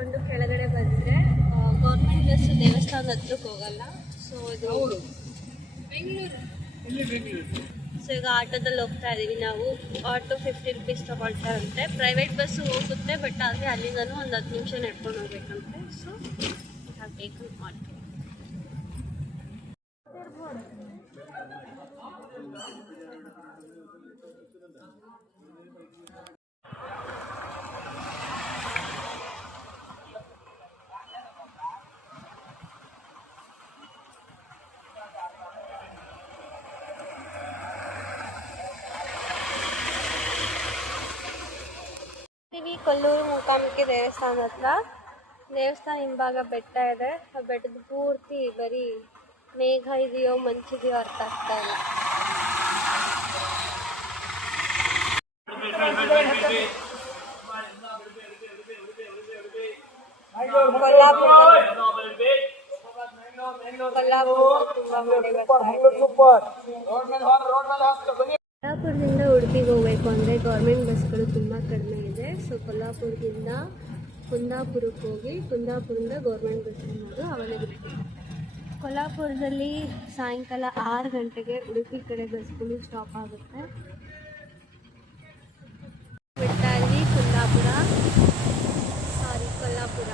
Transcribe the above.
ಹತ್ಕೊಂಡು ಕೆಳಗಡೆ ಬಂದರೆ ಗೌರ್ಮೆಂಟ್ ಬಸ್ ದೇವಸ್ಥಾನದ ಹತ್ರಕ್ಕೆ ಹೋಗಲ್ಲ. ಸೊ ಇದು ಬೆಂಗಳೂರು. ಸೊ ಈಗ ಆಟೋದಲ್ಲಿ ಹೋಗ್ತಾ ಇದ್ದೀವಿ ನಾವು. ಆಟೋ 50 ರೂಪೀಸ್ ತೊಗೊಳ್ತಾರಂತೆ. ಪ್ರೈವೇಟ್ ಬಸ್ಸು ಹೋಗುತ್ತೆ, ಬಟ್ ಆದರೆ ಅಲ್ಲಿಂದನೂ ಒಂದು 10 ನಿಮಿಷ ನಡ್ಕೊಂಡು ಹೋಗ್ಬೇಕಂತೆ. ಸೊ ಬೇಕು ಮಾಡ್ತೀವಿ. ಕೊಲ್ಲೂರು ಮೂಕಾಂಬಿಕೆ ದೇವಸ್ಥಾನ ಹತ್ರ. ದೇವಸ್ಥಾನ ಹಿಂಭಾಗ ಬೆಟ್ಟ ಇದೆ. ಆ ಬೆಟ್ಟದ ಪೂರ್ತಿ ಬರೀ ಮೇಘ ಇದೆಯೋ ಮಂಚಿದೆಯೋ ಅರ್ಥ ಆಗ್ತಾ ಇಲ್ಲ. ಕೊಲ್ಲಾಪುರದಿಂದ ಉಡುಪಿಗೆ ಹೋಗಬೇಕು ಅಂದರೆ ಗೌರ್ಮೆಂಟ್ ಬಸ್ಗಳು ತುಂಬ ಕಡಿಮೆ ಇದೆ. ಸೊ ಕೊಲ್ಲಾಪುರದಿಂದ ಕುಂದಾಪುರಕ್ಕೆ ಹೋಗಿ ಕುಂದಾಪುರದಿಂದ ಗೌರ್ಮೆಂಟ್ ಬಸ್ ಅನ್ನೋದು ಅವೈಲೇಬಿಲಿಟಿ. ಕೊಲ್ಲಾಪುರದಲ್ಲಿ ಸಾಯಂಕಾಲ 6 ಗಂಟೆಗೆ ಉಡುಪಿ ಕಡೆ ಬಸ್ಗಳು ಸ್ಟಾಪ್ ಆಗುತ್ತೆ. ಕೊಲ್ಲಾಪುರ